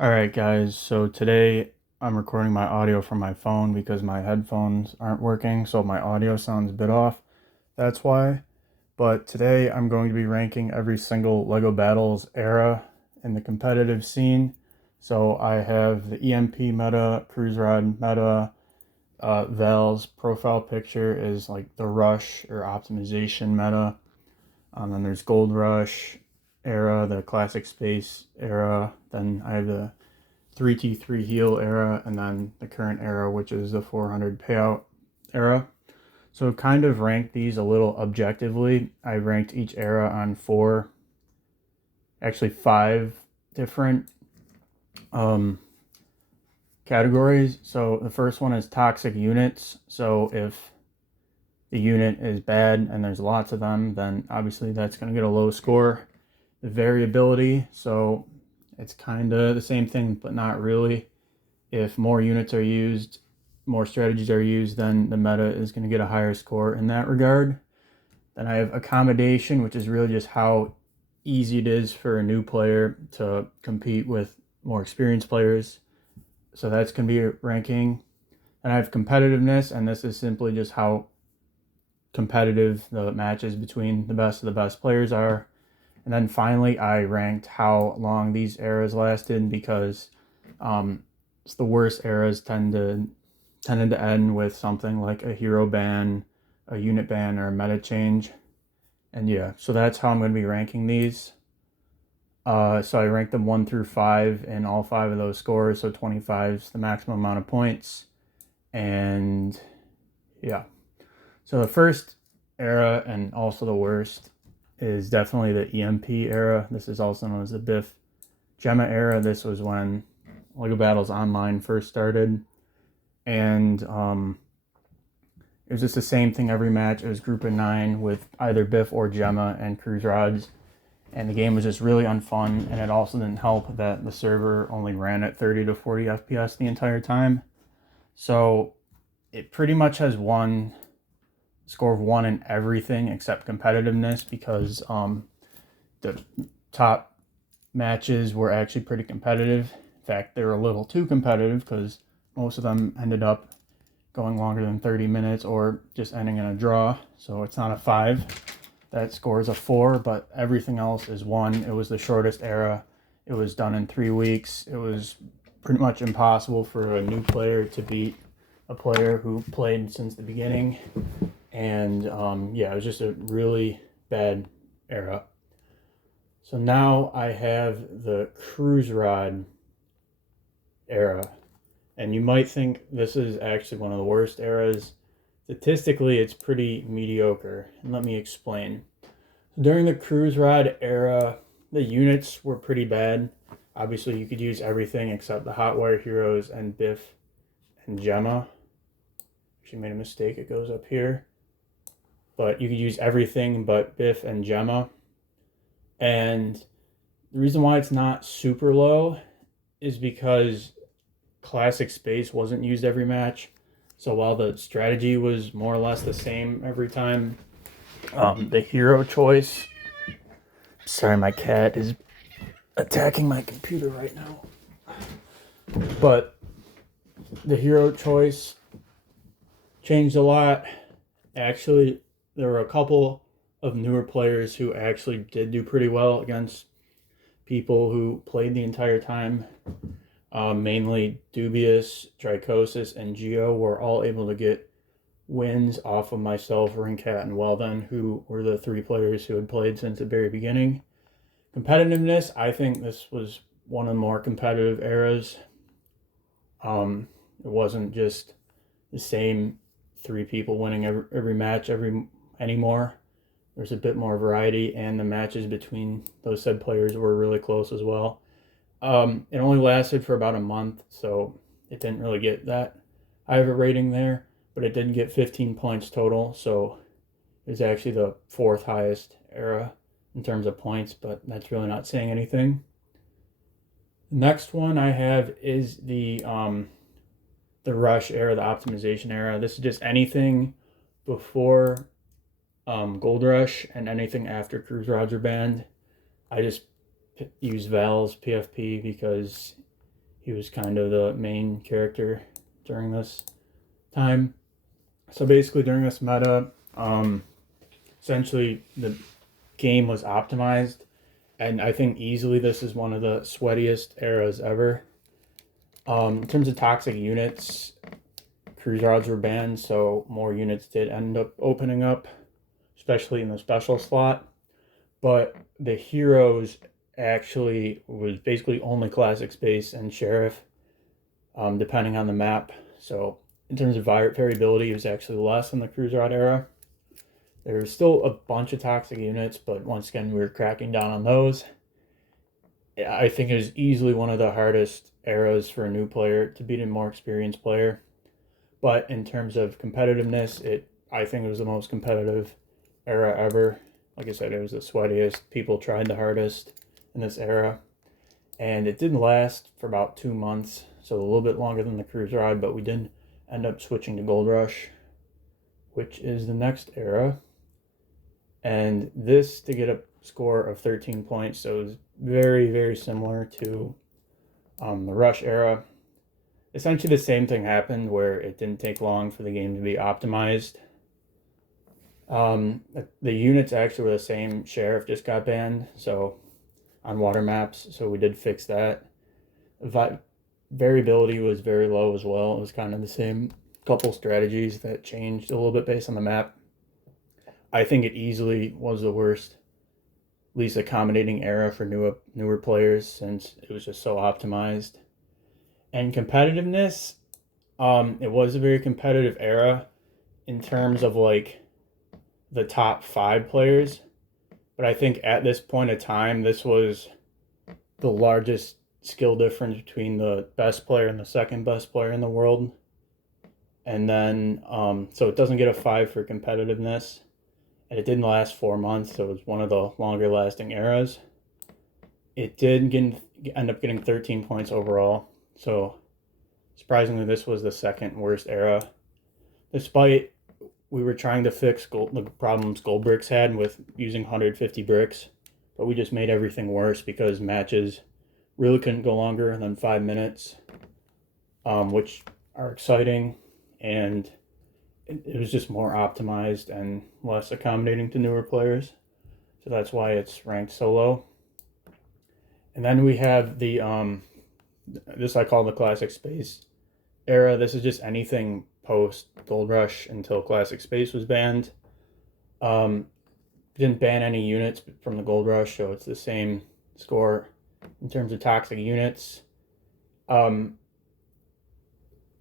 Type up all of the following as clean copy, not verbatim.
Alright guys, so today I'm recording my audio from my phone because my headphones aren't working, so my audio sounds a bit off. That's why. But today I'm going to be ranking every single LEGO Battles era in the competitive scene. So I have the EMP meta, Cruise Rod meta, Val's profile picture is like the Rush or optimization meta. Then there's Gold Rush era, the Classic Space era. Then I have the 3T3 heal era, and then the current era, which is the 400 payout era. So kind of ranked these a little objectively. I ranked each era on actually five different categories. So the first one is toxic units. So if the unit is bad and there's lots of them, then obviously that's going to get a low score. The variability, so it's kind of the same thing, but not really. If more units are used, more strategies are used, then the meta is going to get a higher score in that regard. Then I have accommodation, which is really just how easy it is for a new player to compete with more experienced players. So that's going to be a ranking. And I have competitiveness, and this is simply just how competitive the matches between the best of the best players are. And then finally, I ranked how long these eras lasted because it's the worst eras tended to end with something like a hero ban, a unit ban, or a meta change. And yeah, so that's how I'm going to be ranking these. So I ranked them 1 through 5 in all 5 of those scores. So 25 is the maximum amount of points. And yeah. So the first era and also the worst is definitely the EMP era. This is also known as the Biff Gemma era. This was when LEGO Battles Online first started. And it was just the same thing every match. It was group of 9 with either Biff or Gemma and Cruise Rods. And the game was just really unfun. And it also didn't help that the server only ran at 30 to 40 FPS the entire time. So it pretty much has one score of 1 in everything except competitiveness because the top matches were actually pretty competitive. In fact, they were a little too competitive because most of them ended up going longer than 30 minutes or just ending in a draw. So it's not a 5. That scores a 4, but everything else is 1. It was the shortest era. It was done in 3 weeks. It was pretty much impossible for a new player to beat a player who played since the beginning. And yeah, it was just a really bad era. So now I have the Cruise Rod era. And you might think this is actually one of the worst eras. Statistically, it's pretty mediocre. And let me explain. During the Cruise Rod era, the units were pretty bad. Obviously, you could use everything except the Hotwire Heroes and Biff and Gemma. Actually made a mistake. It goes up here. But you could use everything but Biff and Gemma. And the reason why it's not super low is because Classic Space wasn't used every match. So while the strategy was more or less the same every time, the hero choice... Sorry, my cat is attacking my computer right now. But the hero choice changed a lot. Actually, there were a couple of newer players who actually did do pretty well against people who played the entire time. Mainly Dubious, Tricosis, and Geo were all able to get wins off of myself, Ringcat, and Weldon, who were the 3 players who had played since the very beginning. Competitiveness, I think this was one of the more competitive eras. It wasn't just the same 3 people winning every match anymore. There's a bit more variety, and the matches between those said players were really close as well. It only lasted for about a month, so it didn't really get that high of a rating there, but it did get 15 points total, so it's actually the 4th highest era in terms of points, but that's really not saying anything. The next one I have is the Rush era, the optimization era. This is just anything before Gold Rush and anything after Cruise Rods are banned. I just use Val's PFP because he was kind of the main character during this time. So basically, during this meta, essentially the game was optimized, and I think easily this is one of the sweatiest eras ever. In terms of toxic units, cruise rods were banned, so more units did end up opening up, especially in the special slot. But the heroes actually was basically only classic space and sheriff, depending on the map. So in terms of variability, it was actually less in the cruise rod era. There was still a bunch of toxic units, but once again, we were cracking down on those. I think it was easily one of the hardest eras for a new player to beat a more experienced player. But in terms of competitiveness, I think it was the most competitive era ever. Like I said, it was the sweatiest. People tried the hardest in this era. And it didn't last for about 2 months, so a little bit longer than the cruise rod, but we did end up switching to Gold Rush, which is the next era. And this to get a score of 13 points, so it was very, very similar to the Rush era. Essentially the same thing happened where it didn't take long for the game to be optimized. The units actually were the same. Sheriff just got banned, so on water maps, so we did fix that. Variability was very low as well. It was kind of the same couple strategies that changed a little bit based on the map. I think it easily was the worst, least accommodating era for newer players since it was just so optimized. And competitiveness, it was a very competitive era in terms of like the top 5 players. But I think at this point of time, this was the largest skill difference between the best player and the second best player in the world. And then, so it doesn't get a 5 for competitiveness. And it didn't last 4 months, so it was one of the longer lasting eras. It did end up getting 13 points overall. So surprisingly, this was the second worst era. Despite we were trying to fix the problems Goldbricks had with using 150 bricks, but we just made everything worse because matches really couldn't go longer than 5 minutes, which are exciting, and it was just more optimized and less accommodating to newer players. So that's why it's ranked so low. And then we have the this I call the classic space era. This is just anything post Gold Rush until classic space was banned. Didn't ban any units from the Gold Rush, so it's the same score in terms of toxic units.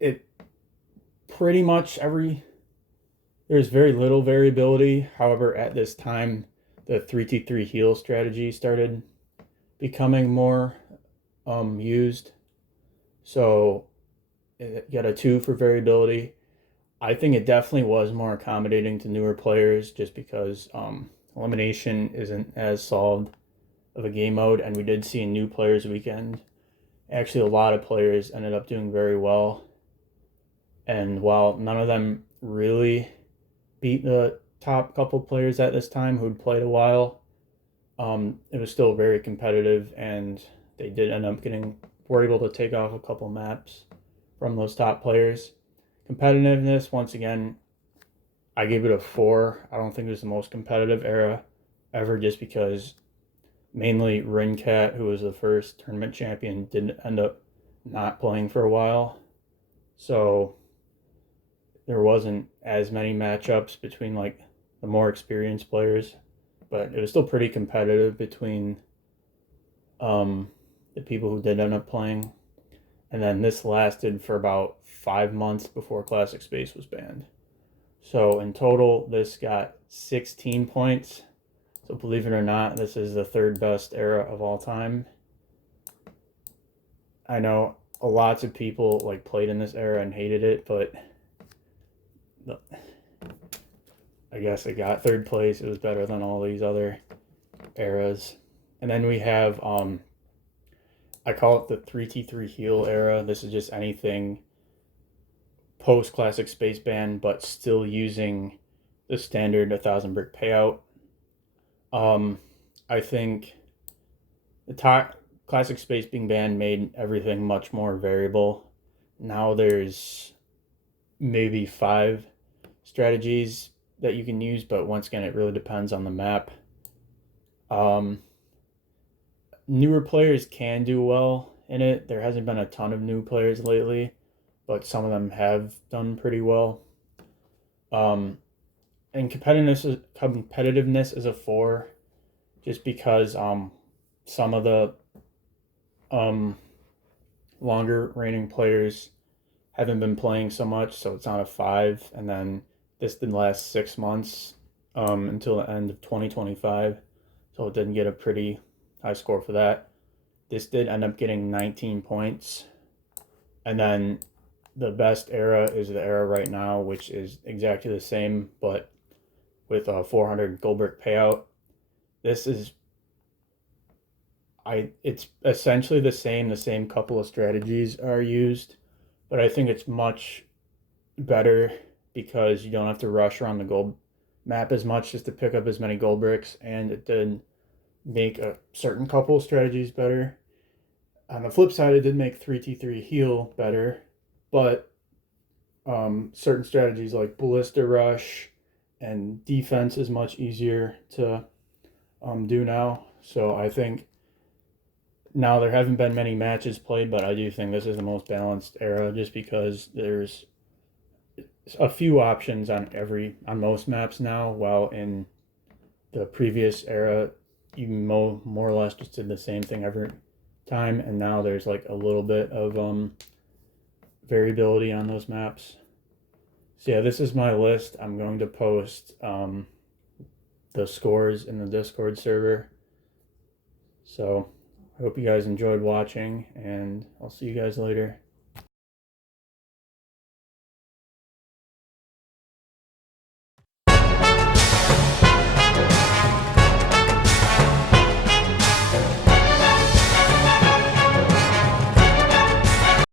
It pretty much there's very little variability. However, at this time, the 3-2-3 heal strategy started becoming more used. So it got a 2 for variability. I think it definitely was more accommodating to newer players just because elimination isn't as solved of a game mode, and we did see a new players weekend. Actually, a lot of players ended up doing very well. And while none of them really beat the top couple players at this time who'd played a while, it was still very competitive, and they did end up were able to take off a couple maps from those top players. Competitiveness, once again, I gave it a 4. I don't think it was the most competitive era ever, just because mainly Rincat, who was the first tournament champion, didn't end up not playing for a while. So there wasn't as many matchups between like the more experienced players, but it was still pretty competitive between the people who did end up playing. And then this lasted for about 5 months before Classic Space was banned. So in total, this got 16 points. So believe it or not, this is the 3rd best era of all time. I know lots of people like played in this era and hated it, but I guess it got 3rd place. It was better than all these other eras. And then we have I call it the 3-3 heal era. This is just anything post Classic Space ban, but still using the standard 1,000 brick payout. I think the Classic Space being banned made everything much more variable. Now there's maybe 5 strategies that you can use, but once again, it really depends on the map. Newer players can do well in it. There hasn't been a ton of new players lately, but some of them have done pretty well. And competitiveness is a 4, just because some of the longer reigning players haven't been playing so much, so it's not a 5. And then this didn't last 6 months until the end of 2025, so it didn't get a pretty high score for that. This did end up getting 19 points. And then the best era is the era right now, which is exactly the same, but with a 400 gold brick payout. This is it's essentially the same couple of strategies are used, but I think it's much better because you don't have to rush around the gold map as much just to pick up as many gold bricks, and it did make a certain couple of strategies better. On the flip side, it did make 3t3 heal better, but certain strategies like Ballista Rush and defense is much easier to do now. So I think now there haven't been many matches played, but I do think this is the most balanced era just because there's a few options on most maps now, while in the previous era you more or less just did the same thing every time, and now there's like a little bit of variability on those maps. So yeah, this is my list. I'm going to post the scores in the Discord server. So I hope you guys enjoyed watching, and I'll see you guys later.